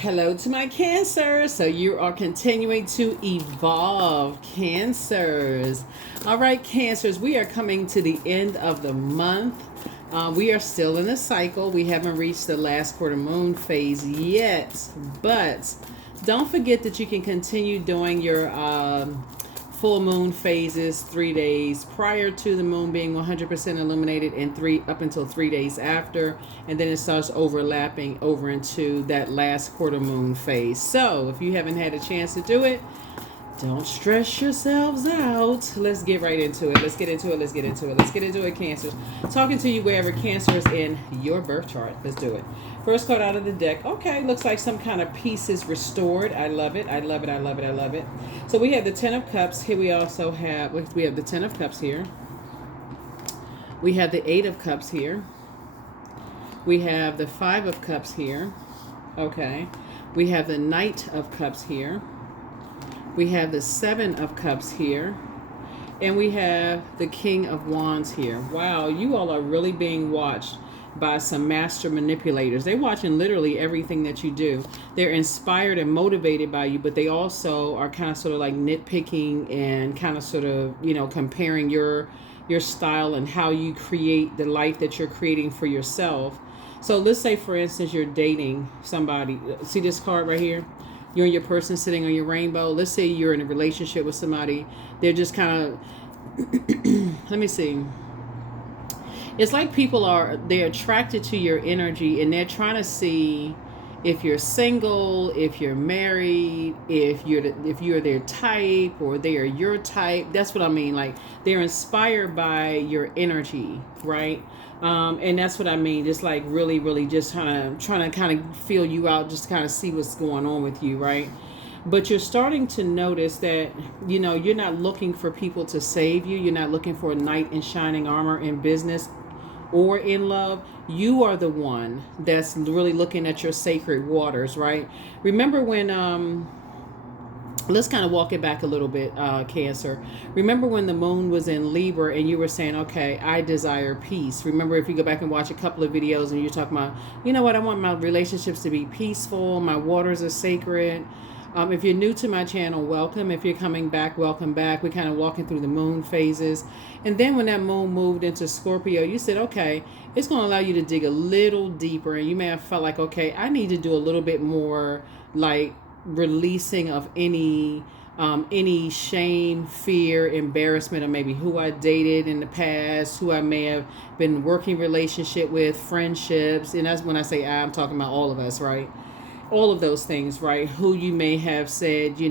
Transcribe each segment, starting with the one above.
Hello to my Cancer. So you are continuing to evolve, Cancers. All right, Cancers, we are coming to the end of the month. We are still in a cycle. We haven't reached the last quarter moon phase yet, but don't forget that you can continue doing your full moon phases 3 days prior to the moon being 100% illuminated and three up until 3 days after, and then it starts overlapping over into that last quarter moon phase. So if you haven't had a chance to do it, don't stress yourselves out. Let's get right into it. Let's get into it. Let's get into it. Let's get into it, Cancers. Talking to you wherever Cancer is in your birth chart. Let's do it. First card out of the deck. Okay, looks like some kind of peace is restored. I love it. I love it. I love it. I love it. So we have the Ten of Cups. Here we also have, we have the Ten of Cups here. We have the Eight of Cups here. We have the Five of Cups here. Okay. We have the Knight of Cups here. We have the Seven of Cups here. And we have the King of Wands here. Wow, you all are really being watched by some master manipulators. They're watching literally everything that you do. They're inspired and motivated by you, but they also are kind of sort of like nitpicking and kind of sort of, comparing your style and how you create the life that you're creating for yourself. So let's say, for instance, you're dating somebody. See this card right here? You and your person sitting on your rainbow. Let's say you're in a relationship with somebody. They're just kind of, let me see. It's like they're attracted to your energy and they're trying to see if you're single, if you're married, if you're their type or they are your type. That's what I mean. Like they're inspired by your energy, right? And that's what I mean. Just like really, really just trying to kind of feel you out, just kind of see what's going on with you, right? But you're starting to notice that, you're not looking for people to save you. You're not looking for a knight in shining armor in business or in love. You are the one that's really looking at your sacred waters, right? Remember when, let's kind of walk it back a little bit, Cancer. Remember when the moon was in Libra and you were saying, okay, I desire peace. Remember, if you go back and watch a couple of videos and you're talking about, you know what, I want my relationships to be peaceful. My waters are sacred. If you're new to my channel, welcome. If you're coming back, welcome back. We're kind of walking through the moon phases. And then when that moon moved into Scorpio, you said, okay, it's going to allow you to dig a little deeper. And you may have felt like, okay, I need to do a little bit more like releasing of any shame, fear, embarrassment, or maybe who I dated in the past, who I may have been working relationship with, friendships. And that's when I say I'm talking about all of us, right? All of those things, right? Who you may have said, you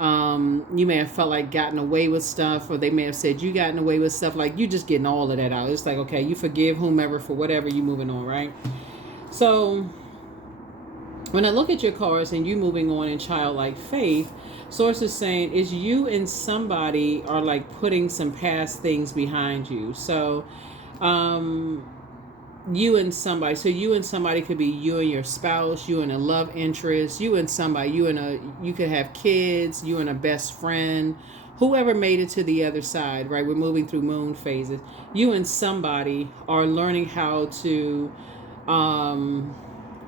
may have felt like gotten away with stuff, or they may have said you gotten away with stuff. Like you just getting all of that out. It's like, okay, you forgive whomever for whatever, you moving on, right? So when I look at your cards and you moving on in childlike faith, Source is saying is you and somebody are like putting some past things behind you. So, you and somebody. So you and somebody could be you and your spouse, you and a love interest, you and somebody, you could have kids, you and a best friend, whoever made it to the other side, right? We're moving through moon phases. You and somebody are learning how to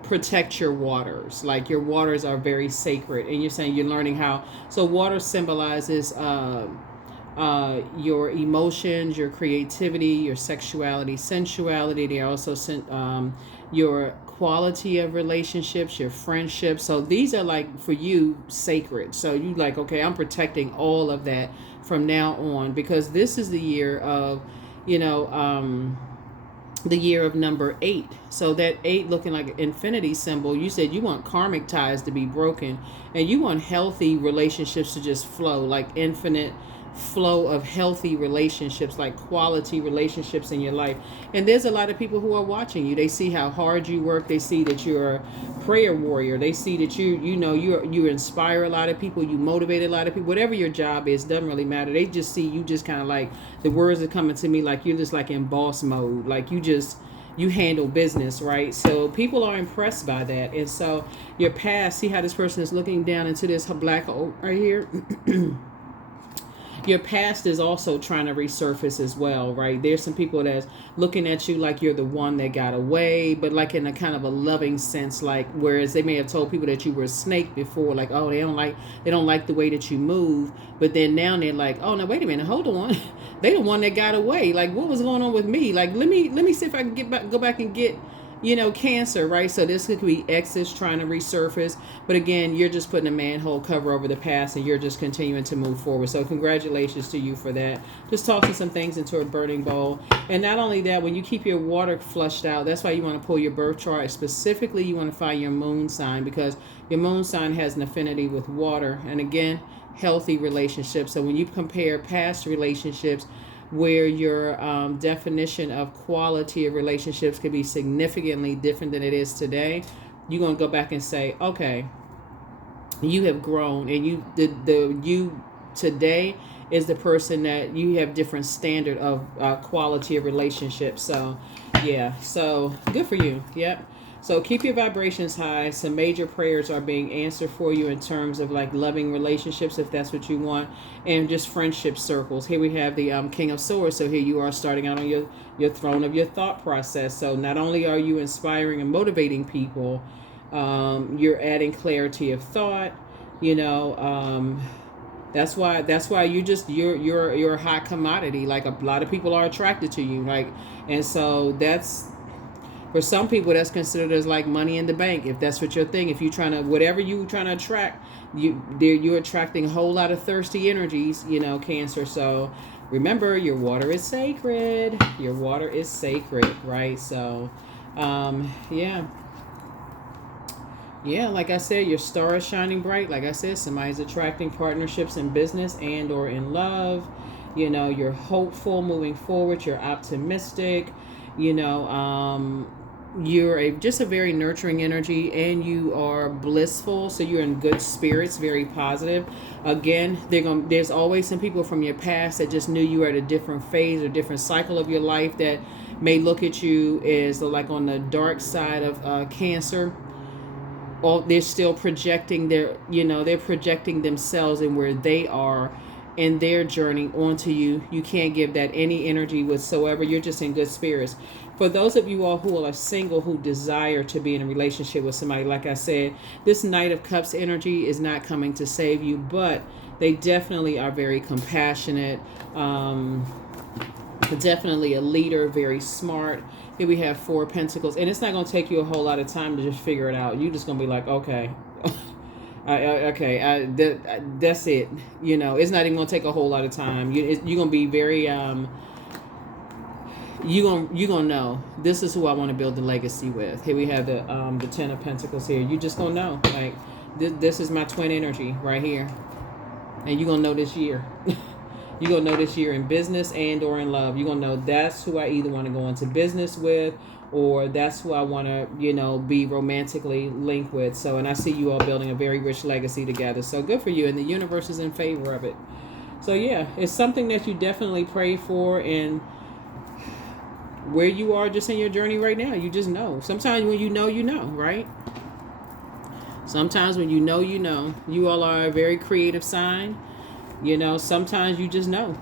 protect your waters. Like your waters are very sacred, and you're saying you're learning how. So water symbolizes your emotions, your creativity, your sexuality, sensuality. They also your quality of relationships, your friendships. So these are like for you sacred. So you like, okay, I'm protecting all of that from now on, because this is the year of, the year of number 8. So that 8 looking like an infinity symbol. You said you want karmic ties to be broken and you want healthy relationships to just flow, like infinite flow of healthy relationships, like quality relationships in your life. And there's a lot of people who are watching you. They see how hard you work. They see that you're a prayer warrior. They see that you inspire a lot of people. You motivate a lot of people. Whatever your job is, doesn't really matter. They just see you just kind of like, the words are coming to me like you're just like in boss mode. Like you handle business, right? So people are impressed by that. And so your past, see how this person is looking down into this black hole right here? your past is also trying to resurface as well, right? There's some people that's looking at you like you're the one that got away, but like in a kind of a loving sense, like whereas they may have told people that you were a snake before, like, oh, they don't like the way that you move, but then now they're like, oh no, wait a minute, hold on. They the one that got away. Like, what was going on with me? Like, let me see if I can go back and get, Cancer, right? So this could be exes trying to resurface. But again, you're just putting a manhole cover over the past and you're just continuing to move forward. So congratulations to you for that. Just tossing some things into a burning bowl. And not only that, when you keep your water flushed out, that's why you want to pull your birth chart. Specifically, you want to find your moon sign because your moon sign has an affinity with water. And again, healthy relationships. So when you compare past relationships, where your definition of quality of relationships could be significantly different than it is today, you're going to go back and say, okay, you have grown, and you today is the person that you have different standard of quality of relationships. So yeah, so good for you. Yep. So keep your vibrations high. Some major prayers are being answered for you in terms of like loving relationships, if that's what you want, and just friendship circles. Here we have the King of Swords. So here you are starting out on your throne of your thought process. So not only are you inspiring and motivating people, you're adding clarity of thought. That's why you're a hot commodity. Like a lot of people are attracted to you. Like, and so that's. For some people, that's considered as like money in the bank. If that's what your thing, if you're trying to, whatever you're trying to attract, you're attracting a whole lot of thirsty energies, Cancer. So remember, your water is sacred. Your water is sacred, right? So, yeah. Yeah, like I said, your star is shining bright. Like I said, somebody's attracting partnerships in business and or in love. You're hopeful moving forward. You're optimistic. You're just a very nurturing energy, and you are blissful, so you're in good spirits, very positive. Again, there's always some people from your past that just knew you were at a different phase or different cycle of your life that may look at you as like on the dark side of Cancer. Or they're still projecting they're projecting themselves and where they are in their journey onto you. You can't give that any energy whatsoever. You're just in good spirits. For those of you all who are single, who desire to be in a relationship with somebody, like I said, this Knight of Cups energy is not coming to save you, but they definitely are very compassionate, definitely a leader, very smart. Here we have Four of Pentacles, and it's not going to take you a whole lot of time to just figure it out. You're just going to be like, okay, that's it. It's not even going to take a whole lot of time. You're going to be very you're gonna know this is who I want to build the legacy with. Here we have the Ten of Pentacles here. You just gonna know, like, this is my twin energy right here, and you're gonna know this year. You're gonna know this year in business and or in love. You're gonna know that's who I either want to go into business with, or that's who I want to be romantically linked with. So, and I see you all building a very rich legacy together. So good for you, and the universe is in favor of it. So yeah, it's something that you definitely pray for, and where you are just in your journey right now, you just know. Sometimes when you know, right? Sometimes when you know, you all are a very creative sign. Sometimes you just know.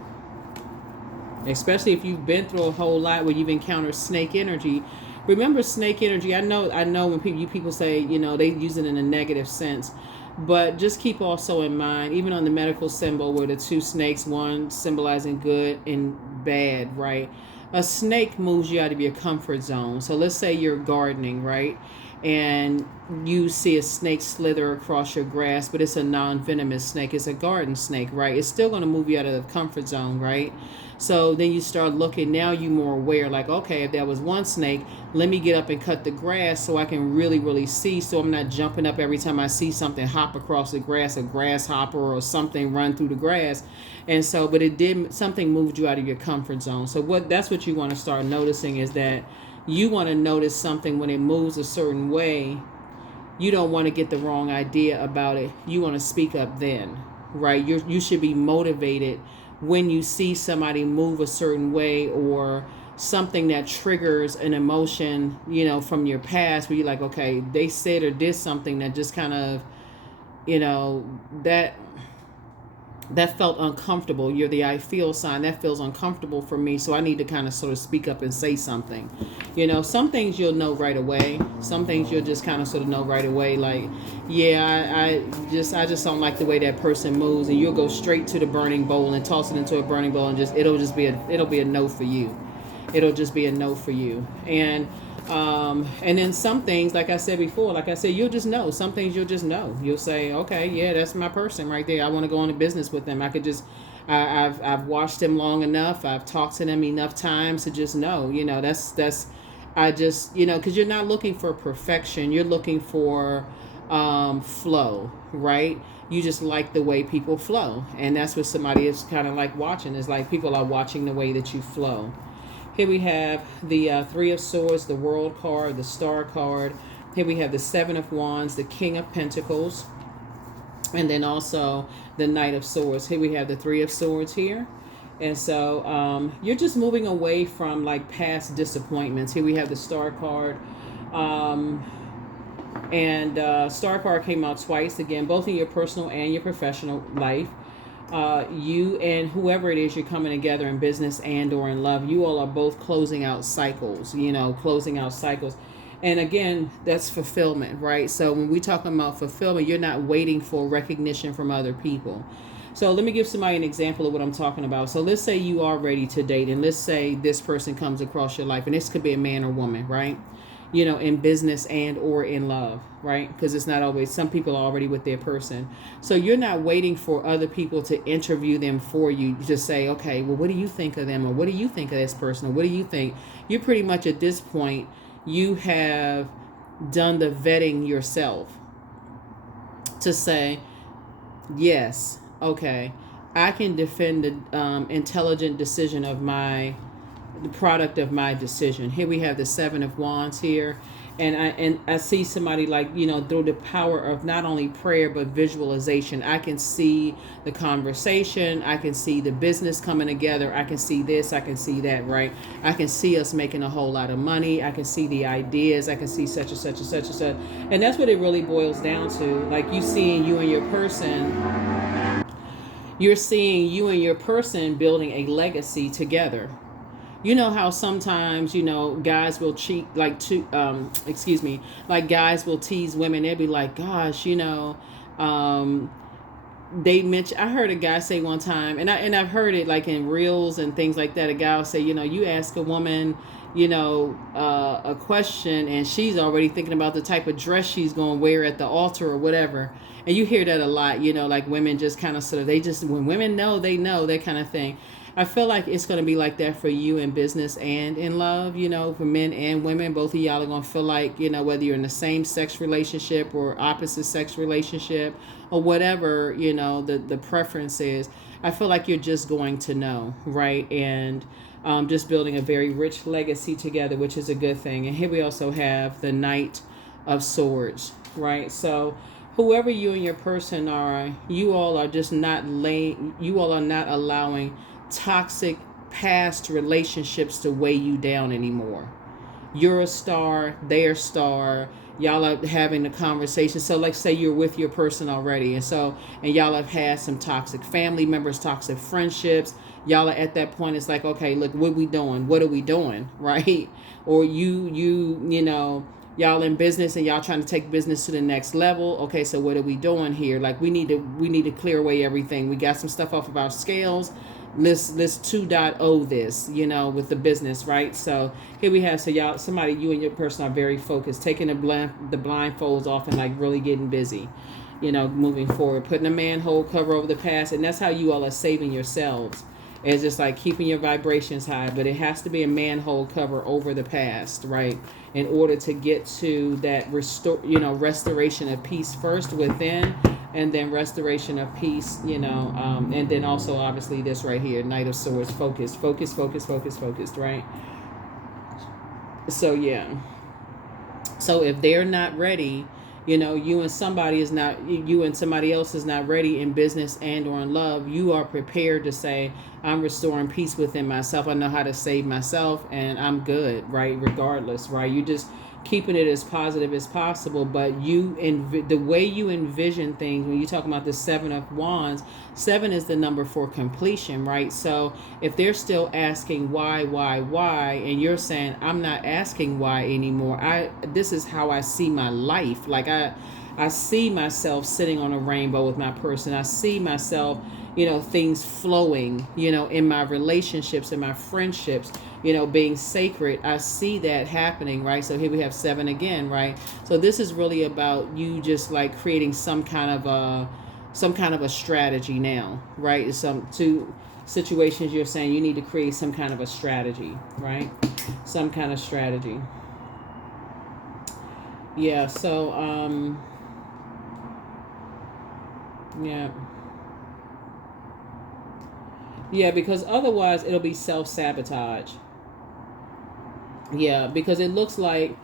Especially if you've been through a whole lot where you've encountered snake energy. Remember snake energy. I know when people say, they use it in a negative sense. But just keep also in mind, even on the medical symbol where the two snakes, one symbolizing good and bad, right? A snake moves you out of your comfort zone. So let's say you're gardening, right? And you see a snake slither across your grass, but it's a non-venomous snake. It's a garden snake, right? It's still going to move you out of the comfort zone, right? So then you start looking, now you're more aware, like, okay, if there was one snake, let me get up and cut the grass so I can really, really see, so I'm not jumping up every time I see something hop across the grass, a grasshopper or something run through the grass. And so, but something moved you out of your comfort zone. So that's what you want to start noticing, is that you want to notice something when it moves a certain way. You don't want to get the wrong idea about it. You want to speak up then, right? You should be motivated when you see somebody move a certain way, or something that triggers an emotion, from your past, where you're like, okay, they said or did something that just kind of, that that felt uncomfortable. You're the I feel sign. That feels uncomfortable for me. So I need to kind of sort of speak up and say something. Some things you'll know right away. Some things you'll just kind of sort of know right away. Like, yeah, I just don't like the way that person moves, and you'll go straight to the burning bowl and toss it into a burning bowl, and it'll be a no for you. It'll just be a no for you. And then some things, like I said before, like I said, you'll just know. Some things you'll just know. You'll say, okay, yeah, that's my person right there. I want to go into business with them. I could just, I've watched them long enough. I've talked to them enough times to just know. I just, because you're not looking for perfection. You're looking for flow, right? You just like the way people flow, and that's what somebody is kind of like watching. Is like people are watching the way that you flow. Here we have the Three of Swords, the World card, the Star card. Here we have the Seven of Wands, the King of Pentacles, and then also the Knight of Swords. Here we have the Three of Swords here. And so you're just moving away from like past disappointments. Here we have the Star card. Star card came out twice, again, both in your personal and your professional life. You and whoever it is you're coming together in business and or in love, you all are both closing out cycles, closing out cycles. And again, that's fulfillment, right? So when we talk about fulfillment, you're not waiting for recognition from other people. So let me give somebody an example of what I'm talking about. So let's say you are ready to date, and let's say this person comes across your life, and this could be a man or woman, right? In business and or in love, right? Because it's not always, some people are already with their person. So you're not waiting for other people to interview them for you. You just say, okay, well, what do you think of them? Or what do you think of this person? Or what do you think? You're pretty much at this point, you have done the vetting yourself to say, yes, okay, I can defend the intelligent decision of the product of my decision. Here we have the Seven of Wands here, and I see somebody like, through the power of not only prayer but visualization. I can see the conversation, I can see the business coming together, I can see this, I can see that, right? I can see us making a whole lot of money, I can see the ideas, I can see such and such and such and such. And that's what it really boils down to. Like, you seeing you and your person, you're seeing you and your person building a legacy together. You know how sometimes, guys will cheat, like guys will tease women. They'll be like, gosh, they mention, I heard a guy say one time, and I've heard it like in reels and things like that. A guy will say, you ask a woman, a question, and she's already thinking about the type of dress she's going to wear at the altar or whatever. And you hear that a lot, like women just kind of sort of, when women know, they know, that kind of thing. I feel like it's going to be like that for you in business and in love, for men and women. Both of y'all are going to feel like, whether you're in the same sex relationship or opposite sex relationship or whatever, the preference is. I feel like you're just going to know, right? And just building a very rich legacy together, which is a good thing. And here we also have the Knight of Swords, right? So whoever you and your person are, you all are not allowing toxic past relationships to weigh you down anymore. You're a star, they're a star, y'all are having a conversation. So like, say you're with your person already, and y'all have had some toxic family members, toxic friendships. Y'all are at that point, it's like, okay, look, what are we doing, right? Or y'all in business and y'all trying to take business to the next level. Okay, so what are we doing here? Like, we need to clear away everything. We got some stuff off of our scales. Let's 2.0 this, with the business, right? So here we have, you and your person are very focused, taking the blindfolds off and like really getting busy, moving forward, putting a manhole cover over the past. And that's how you all are saving yourselves. It's just like keeping your vibrations high, but it has to be a manhole cover over the past, right? In order to get to that restoration of peace first within, and then restoration of peace, and then also obviously this right here, Knight of Swords, focused, right? So yeah. So if they're not ready, you and somebody else is not ready in business and or in love, you are prepared to say, I'm restoring peace within myself. I know how to save myself and I'm good, right? Regardless, right? keeping it as positive as possible. But the way you envision things, when you talk about the 7 of Wands, 7 is the number for completion, right? So if they're still asking why, and you're saying, I'm not asking why anymore. This is how I see my life. Like I see myself sitting on a rainbow with my person. I see myself, things flowing, in my relationships, in my friendships, being sacred. I see that happening, right? So here we have 7 again, right? So this is really about you just like creating some kind of a strategy now, right? Some two situations you're saying you need to create some kind of a strategy, right? Some kind of strategy. Yeah, so yeah. Yeah, because otherwise it'll be self-sabotage. Yeah, because it looks like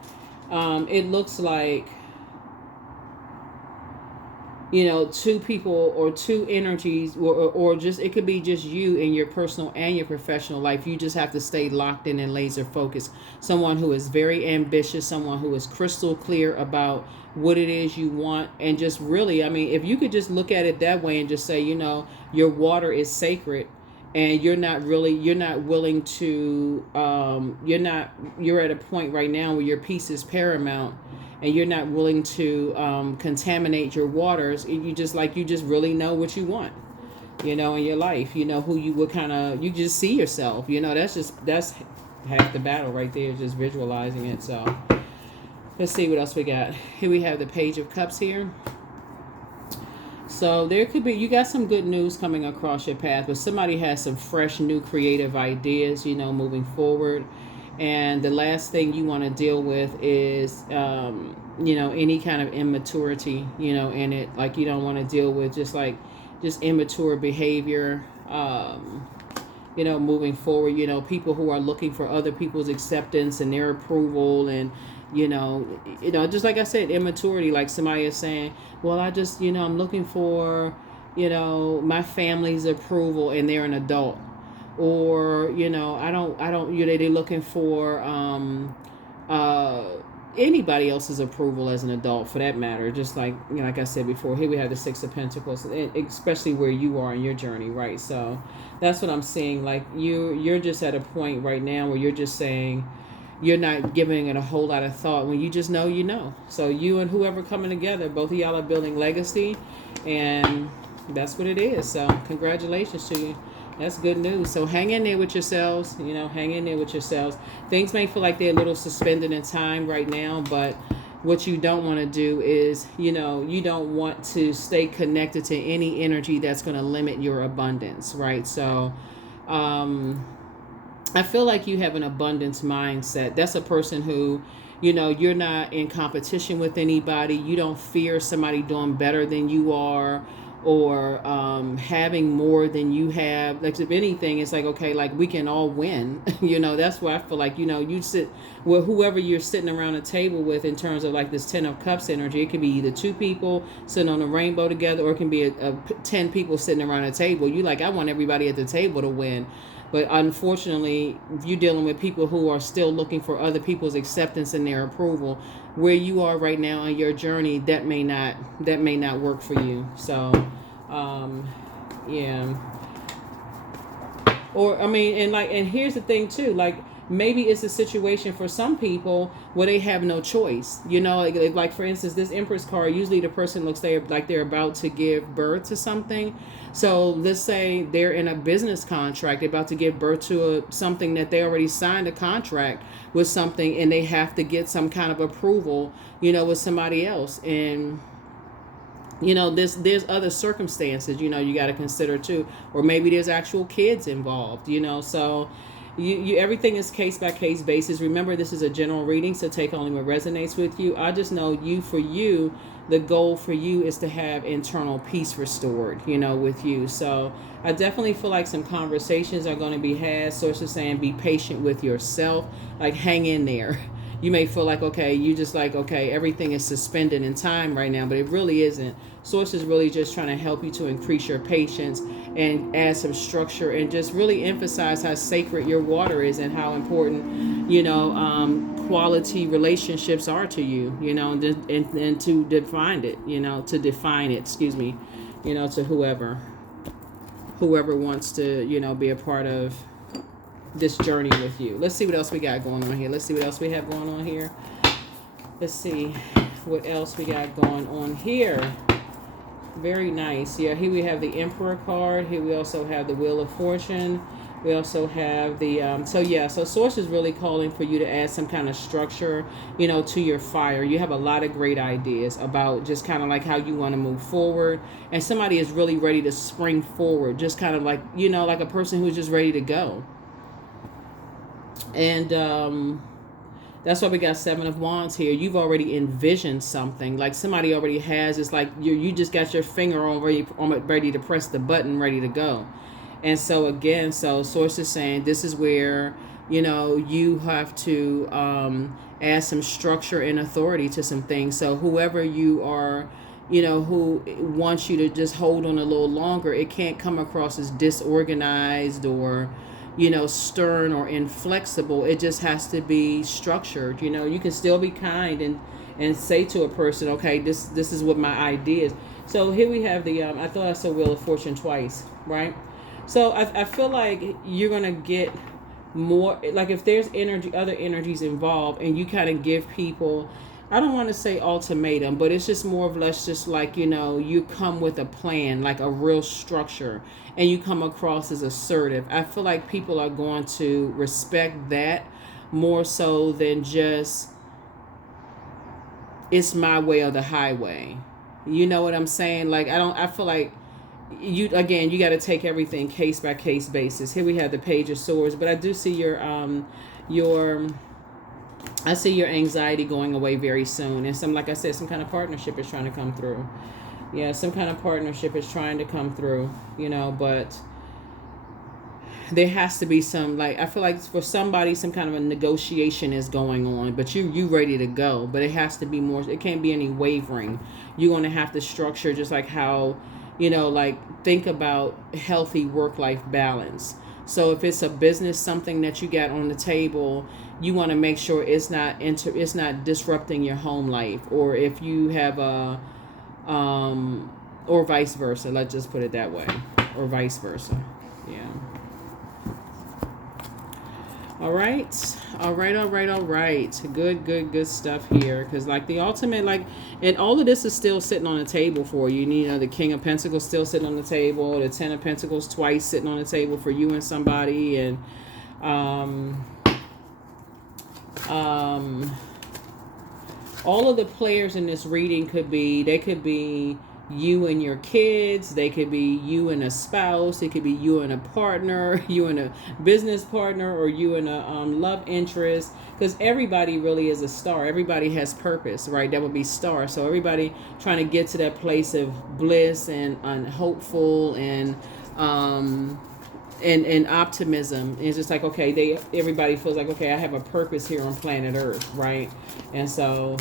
two people or two energies, or just it could be just you in your personal and your professional life. You just have to stay locked in and laser focused. Someone who is very ambitious, someone who is crystal clear about what it is you want, and just really, I mean, if you could just look at it that way and just say, your water is sacred, and you're not willing to, you're at a point right now where your peace is paramount, and you're not willing to contaminate your waters. You just really know what you want, in your life. Who you would you just see yourself. That's half the battle right there, just visualizing it. So let's see what else we got. Here we have the Page of Cups here. So there could be, you got some good news coming across your path, but somebody has some fresh, new, creative ideas, moving forward. And the last thing you want to deal with is, any kind of immaturity, in it. Like, you don't want to deal with just immature behavior, moving forward. People who are looking for other people's acceptance and their approval, and just like I said, immaturity. Like somebody is saying, well, I just, I'm looking for, my family's approval, and they're an adult. Or, they're looking for anybody else's approval as an adult, for that matter. Just like, like I said before, here we have the 6 of Pentacles, especially where you are in your journey, right? So that's what I'm seeing. Like you're just at a point right now where you're just saying, you're not giving it a whole lot of thought. When you just know. So you and whoever coming together, both of y'all are building legacy, and that's what it is. So congratulations to you. That's good news. So hang in there with yourselves. Hang in there with yourselves. Things may feel like they're a little suspended in time right now, but what you don't want to do is, you don't want to stay connected to any energy that's going to limit your abundance, right? So, I feel like you have an abundance mindset. That's a person who, you're not in competition with anybody. You don't fear somebody doing better than you are, or having more than you have. Like, if anything, it's like, okay, like we can all win. That's where I feel like, you sit with whoever you're sitting around a table with, in terms of like this 10 of Cups energy. It could be either 2 people sitting on a rainbow together, or it can be 10 people sitting around a table. You like, I want everybody at the table to win. But unfortunately, you're dealing with people who are still looking for other people's acceptance and their approval. Where you are right now on your journey, that may not work for you. So, yeah. Or, I mean, and here's the thing too, like, maybe it's a situation for some people where they have no choice. Like for instance, this Empress card, usually the person looks like they're about to give birth to something. So let's say they're in a business contract, they're about to give birth to something that they already signed a contract with something, and they have to get some kind of approval, with somebody else. And there's other circumstances, you got to consider too. Or maybe there's actual kids involved, so you everything is case by case basis. Remember, this is a general reading, so take only what resonates with you. I just know the goal for you is to have internal peace restored, with you. So I definitely feel like some conversations are going to be had. Sources saying be patient with yourself, like hang in there. you may feel like, okay, you just like, okay, everything is suspended in time right now, but it really isn't. Source is really just trying to help you to increase your patience and add some structure and just really emphasize how sacred your water is and how important, quality relationships are to you, and to define it, excuse me, to whoever wants to, be a part of this journey with you. Let's see what else we got going on here. Let's see what else we have going on here. Let's see what else we got going on here. Very nice. Yeah, here we have the Emperor card. Here we also have the Wheel of Fortune. We also have the, so Source is really calling for you to add some kind of structure, to your fire. You have a lot of great ideas about just kind of like how you want to move forward. And somebody is really ready to spring forward, just kind of like, like a person who's just ready to go. And that's why we got Seven of Wands here. You've already envisioned something. Like somebody already has. It's like you just got your finger on ready to press the button, ready to go. And so again, Source is saying this is where, you have to add some structure and authority to some things. So whoever you are, who wants you to just hold on a little longer, it can't come across as disorganized or, stern or inflexible. It just has to be structured. You can still be kind and say to a person, okay, this is what my idea is. So here we have the, I thought I saw Wheel of Fortune twice, right? So I feel like you're going to get more, like if there's other energies involved and you kind of give people, I don't want to say ultimatum, but it's just more of less just like, you come with a plan, like a real structure, and you come across as assertive. I feel like people are going to respect that more so than just, it's my way or the highway. You know what I'm saying? Like, I feel like you got to take everything case by case basis. Here we have the Page of Swords, but I do see your anxiety going away very soon. And like I said, some kind of partnership is trying to come through. Yeah, some kind of partnership is trying to come through, but there has to be some, like, I feel like for somebody, some kind of a negotiation is going on, but you ready to go. But it has to be more, it can't be any wavering. You're going to have to structure just like how, like think about healthy work-life balance. So if it's a business, something that you got on the table, you want to make sure it's not disrupting your home life. Or if you have or vice versa. Let's just put it that way, or vice versa. Yeah. All right. Good stuff here. Because like the ultimate, like, and all of this is still sitting on the table for you. The King of Pentacles still sitting on the table. The Ten of Pentacles twice sitting on the table for you and somebody. And all of the players in this reading could be you and your kids. They could be you and a spouse. It could be you and a partner, you and a business partner, or you and a love interest. Because everybody really is a star. Everybody has purpose, right? That would be star. So everybody trying to get to that place of bliss and hopeful and optimism. And it's just like, okay, everybody feels like, okay, I have a purpose here on planet Earth, right? And so,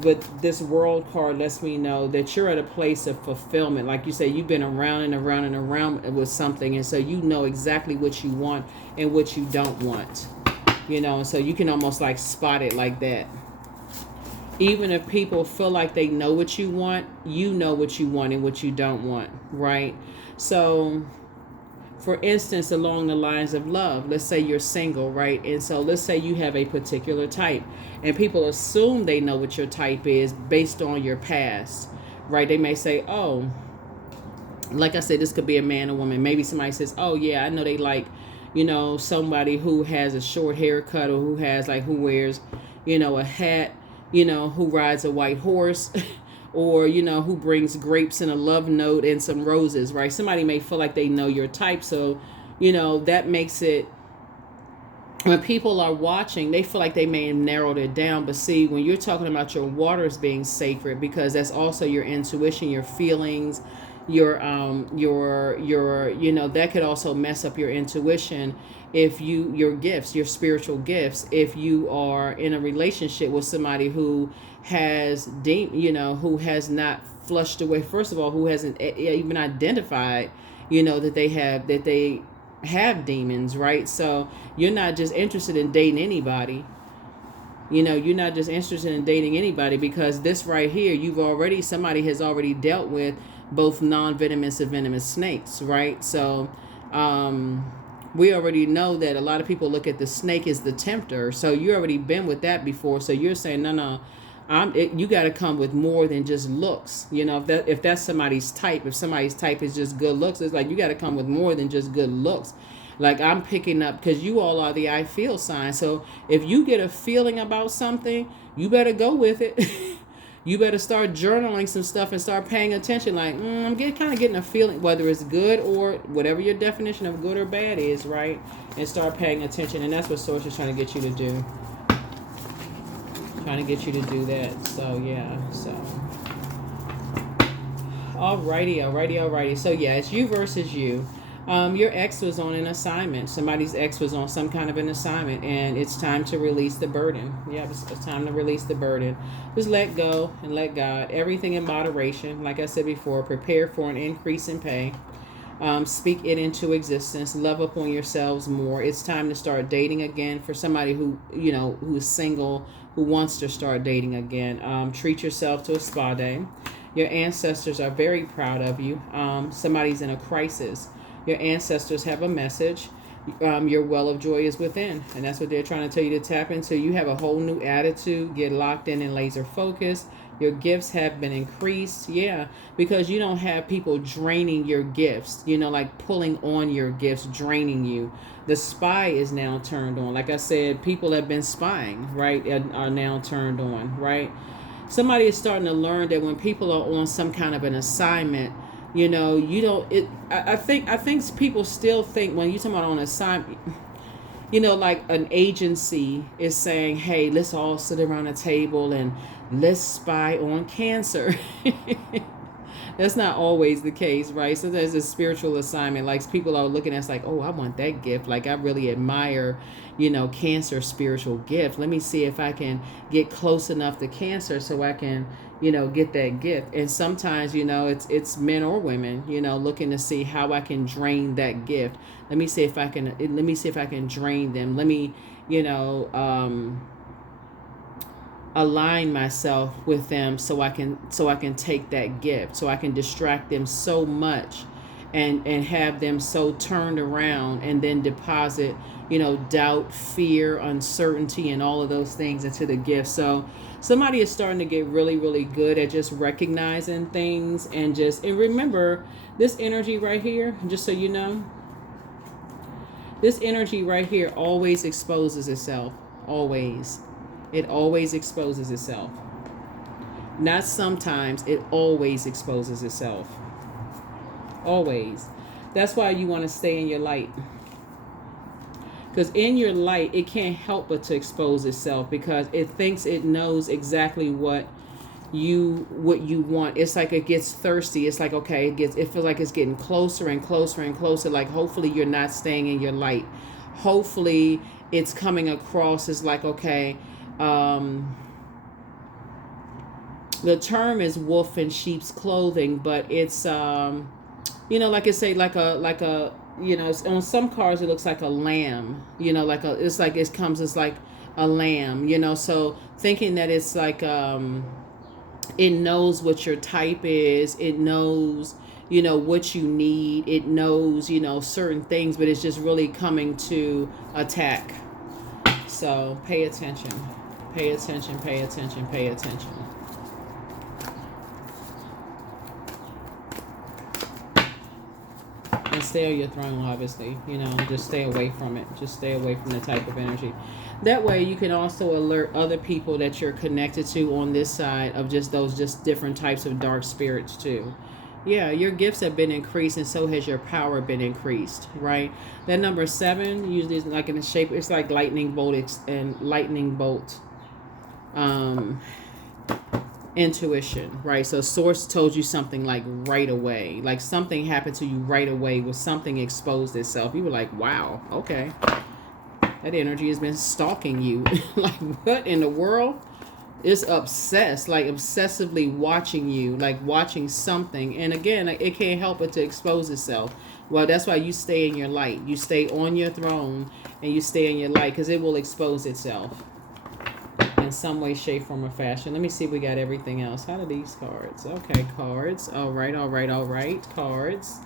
but this World card lets me know that you're at a place of fulfillment. Like you say, you've been around and around and around with something, and so you know exactly what you want and what you don't want. And so you can almost like spot it like that. Even if people feel like they know what you want, you know what you want and what you don't want, right? So, for instance, along the lines of love, let's say you're single, right? And so let's say you have a particular type, and people assume they know what your type is based on your past, right? They may say, oh, like I said, this could be a man or woman. Maybe somebody says, oh yeah, I know they like, somebody who has a short haircut, or who wears, a hat, who rides a white horse. Or, who brings grapes and a love note and some roses, right? Somebody may feel like they know your type. So, that makes it, when people are watching, they feel like they may have narrowed it down. But see, when you're talking about your waters being sacred, because that's also your intuition, your feelings, that could also mess up your intuition if your gifts, your spiritual gifts, if you are in a relationship with somebody who has who has not flushed away, first of all, who hasn't even identified, that they have demons, right? So you're not just interested in dating anybody. You're not just interested in dating anybody, because this right here, somebody has already dealt with both non-venomous and venomous snakes, right? So we already know that a lot of people look at the snake as the tempter. So you already been with that before. So you're saying, no, you got to come with more than just looks. If that's somebody's type, if somebody's type is just good looks, it's like you got to come with more than just good looks. Like I'm picking up, because you all are the I feel sign. So if you get a feeling about something, you better go with it. You better start journaling some stuff and start paying attention. Like, I'm kind of getting a feeling, whether it's good or whatever your definition of good or bad is, right? And start paying attention. And that's what Source is trying to get you to do. Trying to get you to do that. So, yeah. So, alrighty. So, yeah, it's you versus you. Your ex was on an assignment. Somebody's ex was on some kind of an assignment, and it's time to release the burden. Yeah, it's time to release the burden. Just let go and let God. Everything in moderation. Like I said before, prepare for an increase in pay. Speak it into existence. Love upon yourselves more. It's time to start dating again. For somebody who is single, who wants to start dating again. Treat yourself to a spa day. Your ancestors are very proud of you. Somebody's in a crisis. Your ancestors have a message. Your well of joy is within. And that's what they're trying to tell you to tap into. You have a whole new attitude. Get locked in and laser focused. Your gifts have been increased. Yeah, because you don't have people draining your gifts. Like pulling on your gifts, draining you. The spy is now turned on. Like I said, people have been spying, right, are now turned on, right? Somebody is starting to learn that when people are on some kind of an assignment, you don't. I think people still think when you talk about on assignment, like an agency is saying, "Hey, let's all sit around a table and let's spy on Cancer." That's not always the case, right? So there's a spiritual assignment. Like people are looking at us like, "Oh, I want that gift." Like I really admire, Cancer's spiritual gift. Let me see if I can get close enough to Cancer so I can, get that gift. And sometimes, it's men or women, looking to see how I can drain that gift. Let me see if I can drain them. Let me, align myself with them so I can take that gift, so I can distract them so much and have them so turned around and then deposit, doubt, fear, uncertainty, and all of those things into the gift. So somebody is starting to get really, really good at just recognizing things and remember this energy right here, just so you know, this energy right here always exposes itself. Always. It always exposes itself. Not sometimes, it always exposes itself. Always. That's why you want to stay in your light. Because in your light, it can't help but to expose itself because it thinks it knows exactly what you want. It's like it gets thirsty. It's like, okay, it feels like it's getting closer and closer and closer. Like hopefully you're not staying in your light. Hopefully it's coming across as like, okay, the term is wolf in sheep's clothing, but it's like I say, like a on some cars it looks like a lamb, it comes as like a lamb, so thinking that it's like it knows what your type is, it knows what you need, it knows certain things, but it's just really coming to attack. So pay attention. Pay attention, pay attention, pay attention. And stay on your throne, obviously. Just stay away from it. Just stay away from the type of energy. That way you can also alert other people that you're connected to on this side of just different types of dark spirits too. Yeah, your gifts have been increased and so has your power been increased, right? That number 7 usually is like in the shape, it's like lightning bolt and lightning bolt. intuition, right? So source told you something like right away, like something happened to you right away where something exposed itself. You were like, wow, okay, that energy has been stalking you. Like, what in the world? It's obsessed, like obsessively watching you, like watching something. And again, it can't help but to expose itself. Well, that's why you stay in your light. You stay on your throne and you stay in your light, because it will expose itself in some way, shape, form, or fashion. Let me see if we got everything else. How do these cards? Okay, cards. All right, all right, all right. Cards.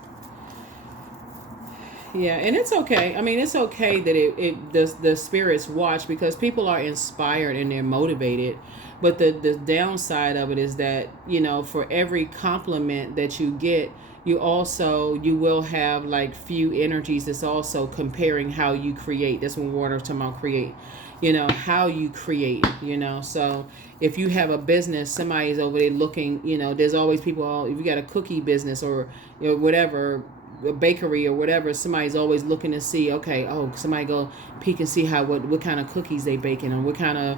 Yeah, and it's okay. I mean, it's okay that the spirits watch, because people are inspired and they're motivated. But the downside of it is that, for every compliment that you get, you will have like few energies that's also comparing how you create. That's when we're talking about create. How you create. So if you have a business, somebody's over there looking. There's always people. If you got a cookie business or whatever, a bakery or whatever, somebody's always looking to see, okay, somebody go peek and see what kind of cookies they baking, and what kind of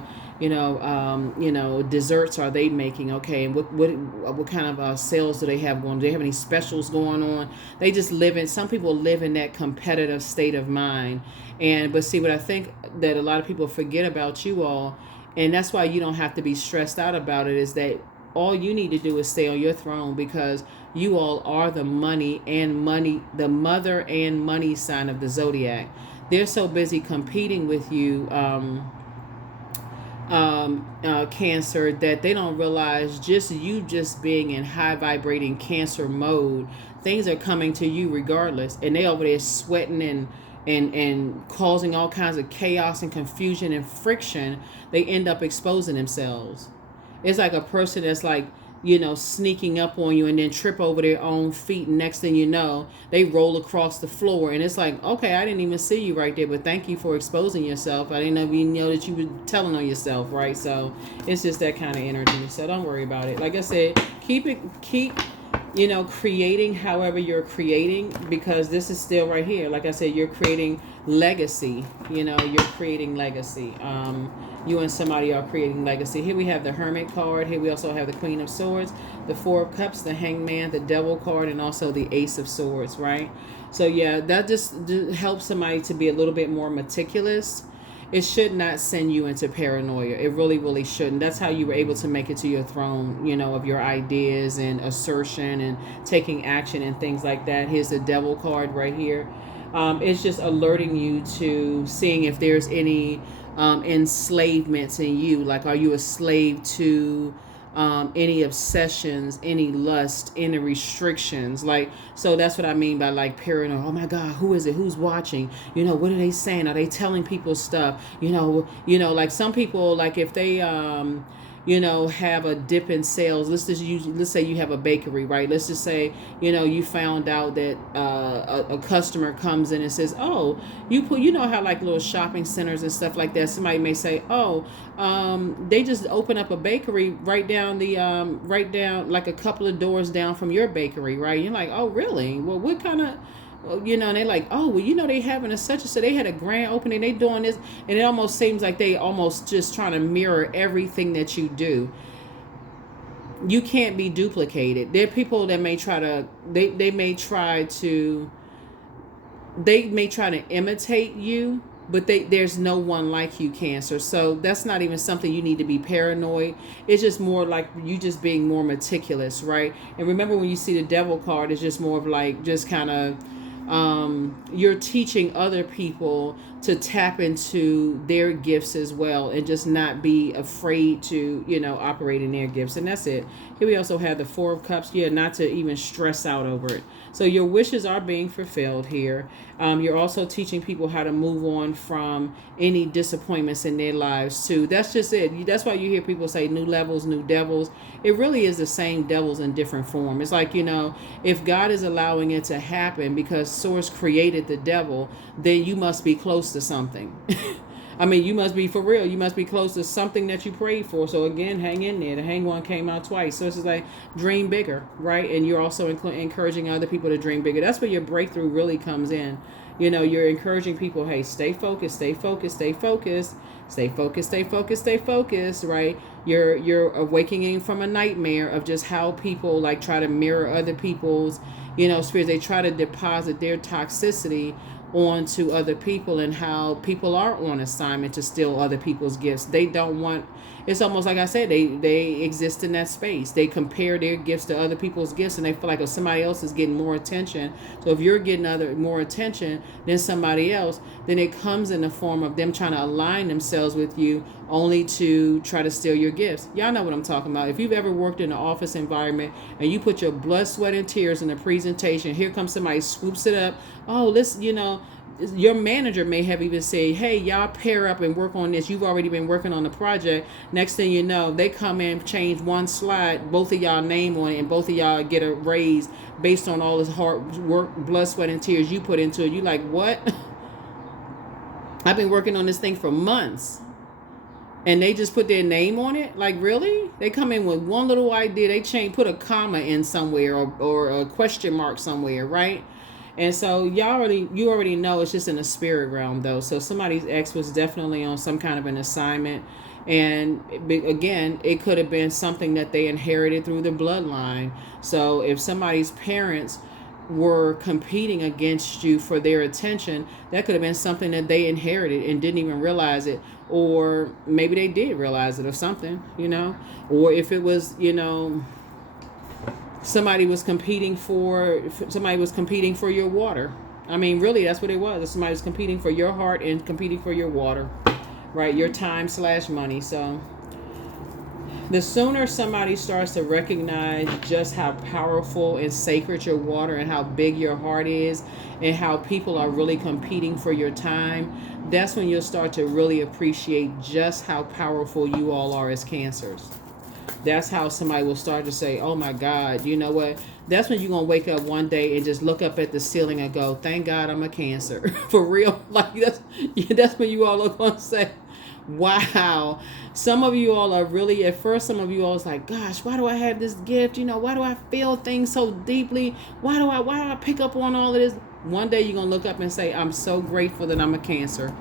desserts are they making, okay, and what kind of sales do they have going? Do they have any specials going on? They just some people live in that competitive state of mind. But see, what I think that a lot of people forget about you all, and that's why you don't have to be stressed out about it, is that all you need to do is stay on your throne, because you all are the the mother and money sign of the zodiac. They're so busy competing with you, Cancer, that they don't realize just being in high vibrating Cancer mode, things are coming to you regardless, and they over there sweating and causing all kinds of chaos and confusion and friction. They end up exposing themselves. It's like a person that's like, sneaking up on you and then trip over their own feet. And next thing you know, they roll across the floor. And it's like, okay, I didn't even see you right there, but thank you for exposing yourself. I didn't know that you were telling on yourself, right? So it's just that kind of energy. So don't worry about it. Like I said, keep creating however you're creating, because this is still right here. Like I said, you're creating legacy. You're creating legacy. You and somebody are creating legacy. Here we have the Hermit card. Here we also have the Queen of Swords, the Four of Cups, the Hangman, the Devil card, and also the Ace of Swords, right? So yeah, that just helps somebody to be a little bit more meticulous. It should not send you into paranoia. It really, really shouldn't. That's how you were able to make it to your throne, of your ideas and assertion and taking action and things like that. Here's the Devil card right here. It's just alerting you to seeing if there's any enslavements in you. Like, are you a slave to any obsessions, any lust, any restrictions? Like, so that's what I mean by like paranoid. Oh my God, who is it? Who's watching? What are they saying? Are they telling people stuff? Like some people, like if they have a dip in sales. Let's say you have a bakery, right? Let's just say, you found out that a customer comes in and says, oh, how like little shopping centers and stuff like that, somebody may say, oh, they just open up a bakery right down like a couple of doors down from your bakery, right? You're like, oh, really? Well, what kind of, and they're like, oh, well, they having a such and so, they had a grand opening, they doing this, and it almost seems like they almost just trying to mirror everything that you do. You can't be duplicated. There are people that may try to, they may try to imitate you, but there's no one like you, Cancer. So that's not even something you need to be paranoid. It's just more like you just being more meticulous, right? And remember, when you see the Devil card, it's just more of like just kind of you're teaching other people to tap into their gifts as well, and just not be afraid to operate in their gifts. And that's it. Here we also have the Four of Cups. Yeah, not to even stress out over it. So your wishes are being fulfilled here. You're also teaching people how to move on from any disappointments in their lives too. That's just it. That's why you hear people say new levels, new devils. It really is the same devils in different form. It's like, if God is allowing it to happen because Source created the devil, then you must be close to something. I mean, you must be, for real, you must be close to something that you prayed for. So again, hang in there. The Hang One came out twice. So it's just like, dream bigger, right? And you're also encouraging other people to dream bigger. That's where your breakthrough really comes in. You're encouraging people, hey, stay focused, stay focused, stay focused, stay focused, stay focused, stay focused, right? You're awakening from a nightmare of just how people like try to mirror other people's, spirits. They try to deposit their toxicity onto other people, and how people are on assignment to steal other people's gifts. They don't want. It's almost like I said, they exist in that space. They compare their gifts to other people's gifts, and they feel like if somebody else is getting more attention, so if you're getting more attention than somebody else, then it comes in the form of them trying to align themselves with you, only to try to steal your gifts. Y'all know what I'm talking about. If you've ever worked in an office environment and you put your blood, sweat, and tears in a presentation, here comes somebody, swoops it up. Oh, this, your manager may have even said, hey, y'all pair up and work on this. You've already been working on the project. Next thing you know, they come in, change one slide, both of y'all name on it, and both of y'all get a raise based on all this hard work, blood, sweat, and tears you put into it. You like, what? I've been working on this thing for months, and they just put their name on it? Like, really? They come in with one little idea, they put a comma in somewhere, or a question mark somewhere, right? And so you already know it's just in the spirit realm, though. So somebody's ex was definitely on some kind of an assignment. And again, it could have been something that they inherited through the bloodline. So if somebody's parents were competing against you for their attention, that could have been something that they inherited and didn't even realize it. Or maybe they did realize it, or something, or if it was, somebody was competing for your water. I mean, really, that's what it was. Somebody was competing for your heart and competing for your water, right? Your time/money. So the sooner somebody starts to recognize just how powerful and sacred your water and how big your heart is, and how people are really competing for your time, that's when you'll start to really appreciate just how powerful you all are as Cancers. That's how somebody will start to say, oh my God, you know what? That's when you're going to wake up one day and just look up at the ceiling and go, thank God I'm a Cancer. For real. Like, that's when you all are going to say, wow. Some of you all are really, at first, some of you all is like, gosh, why do I have this gift? Why do I feel things so deeply? Why do I pick up on all of this? One day you're going to look up and say, I'm so grateful that I'm a Cancer.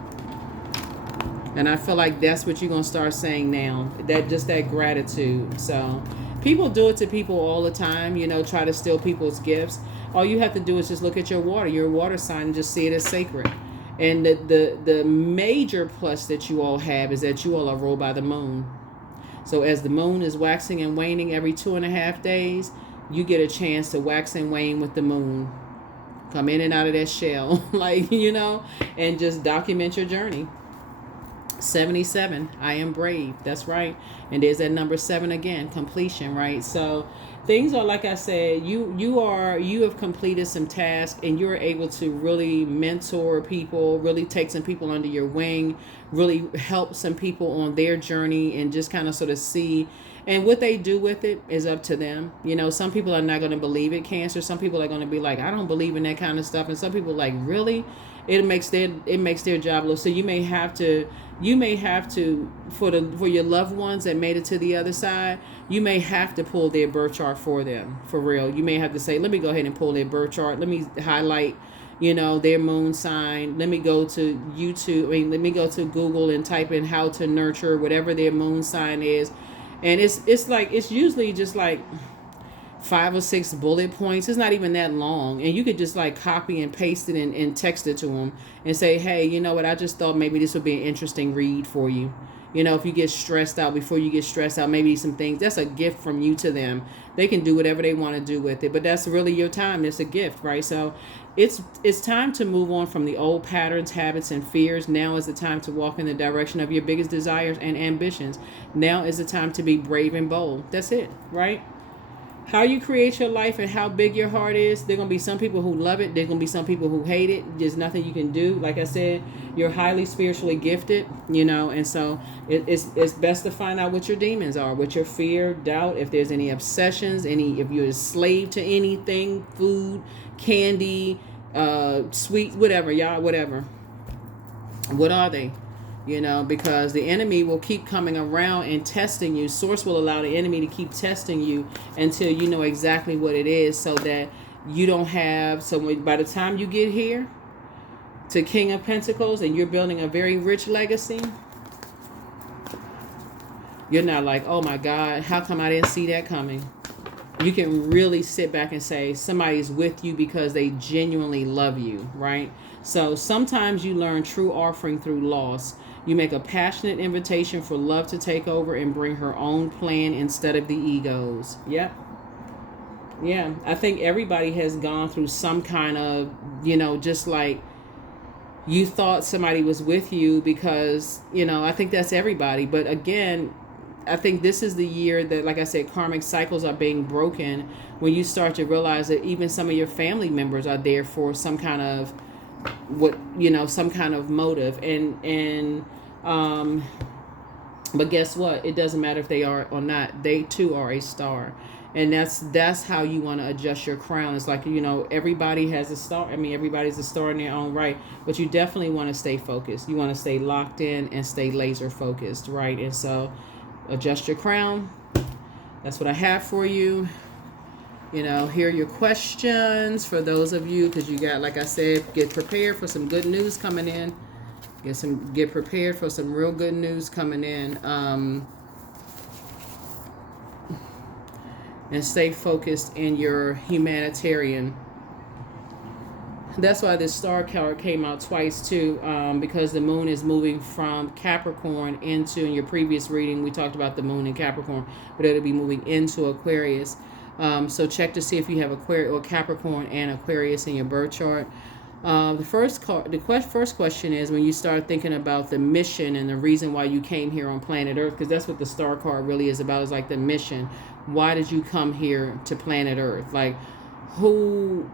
And I feel like that's what you're going to start saying now. That gratitude. So people do it to people all the time, try to steal people's gifts. All you have to do is just look at your water sign, and just see it as sacred. And the major plus that you all have is that you all are ruled by the moon. So as the moon is waxing and waning every 2.5 days, you get a chance to wax and wane with the moon. Come in and out of that shell, and just document your journey. 77, I am brave. That's right. And there's that number 7 again, completion, right? So things are, like I said, you have completed some tasks, and you're able to really mentor people, really take some people under your wing, really help some people on their journey, and just kind of sort of see. And what they do with it is up to them. Some people are not going to believe it, Cancer. Some people are going to be like, I don't believe in that kind of stuff. And some people are like, really? It makes their job low. So you may have to for your loved ones that made it to the other side, you may have to pull their birth chart for them, for real. You may have to say, let me go ahead and pull their birth chart. Let me highlight, their moon sign. Let me go to YouTube. Let me go to Google and type in how to nurture, whatever their moon sign is. And it's usually just like 5 or 6 bullet points. It's not even that long. And you could just like copy and paste it and text it to them and say, hey, you know what? I just thought maybe this would be an interesting read for you. If you get stressed out, before you get stressed out, maybe some things, that's a gift from you to them. They can do whatever they want to do with it, but that's really your time. It's a gift, right? So it's time to move on from the old patterns, habits, and fears. Now is the time to walk in the direction of your biggest desires and ambitions. Now is the time to be brave and bold. That's it, right? How you create your life and how big your heart is, there are going to be some people who love it. There's going to be some people who hate it. There's nothing you can do. Like I said, you're highly spiritually gifted, and so it's best to find out what your demons are, what your fear, doubt, if there's any obsessions, if you're a slave to anything, food, candy, sweets, whatever, y'all, whatever. What are they? Because the enemy will keep coming around and testing you. Source will allow the enemy to keep testing you until you know exactly what it is, so that you don't have. So by the time you get here to King of Pentacles and you're building a very rich legacy, You're not like, oh my God, how come I didn't see that coming? You can really sit back and say somebody's with you because they genuinely love you, right? So sometimes you learn true offering through loss. You make a passionate invitation for love to take over and bring her own plan instead of the egos. Yep. Yeah. I think everybody has gone through some kind of, just like you thought somebody was with you because, I think that's everybody. But again, I think this is the year that, like I said, karmic cycles are being broken when you start to realize that even some of your family members are there for some kind of some kind of motive. But guess what? It doesn't matter if they are or not. They too are a star. And that's how you want to adjust your crown. It's like, everybody has a star. I mean, everybody's a star in their own right. But you definitely want to stay focused. You want to stay locked in and stay laser focused, right? And so adjust your crown. That's what I have for you. Here are your questions for those of you, because you got, like I said, get prepared for some good news coming in. Get prepared for some real good news coming in. And stay focused in your humanitarian. That's why this star card came out twice too, because the moon is moving from Capricorn into, in your previous reading, we talked about the moon in Capricorn, but it'll be moving into Aquarius. So check to see if you have Aquarius or Capricorn and Aquarius in your birth chart. The first question is, when you start thinking about the mission and the reason why you came here on planet Earth, because that's what the star card really is about, is like the mission. Why did you come here to planet Earth? Like, who,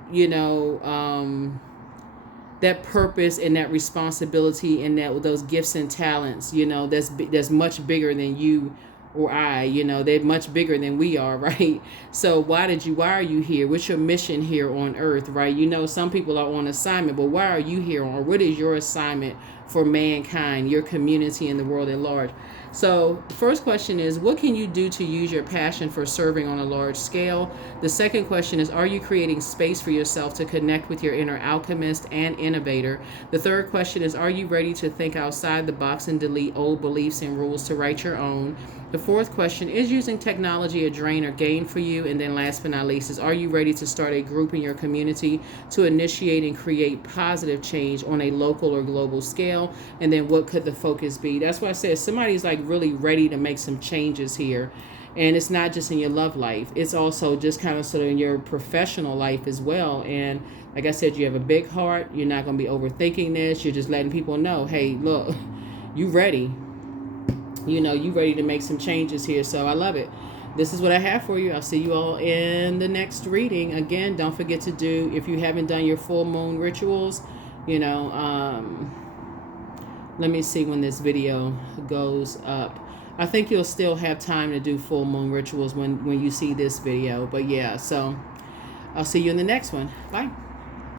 that purpose and that responsibility and those gifts and talents, that's much bigger than you or I, they're much bigger than we are, right? So why are you here? What's your mission here on Earth, right? Some people are on assignment, but why are you here? Or what is your assignment for mankind, your community, and the world at large? So the first question is, what can you do to use your passion for serving on a large scale? The second question is, are you creating space for yourself to connect with your inner alchemist and innovator? The third question is, are you ready to think outside the box and delete old beliefs and rules to write your own? The fourth question is, using technology a drain or gain for you? And then last but not least is, are you ready to start a group in your community to initiate and create positive change on a local or global scale? And then what could the focus be? That's why I said somebody's like really ready to make some changes here. And it's not just in your love life. It's also just kind of sort of in your professional life as well. And like I said, you have a big heart. You're not going to be overthinking this. You're just letting people know, hey, look, you ready. You ready to make some changes here. So I love it. This is what I have for you. I'll see you all in the next reading. Again, don't forget to do, if you haven't done your full moon rituals, let me see when this video goes up. I think you'll still have time to do full moon rituals when you see this video. But yeah, so I'll see you in the next one. Bye.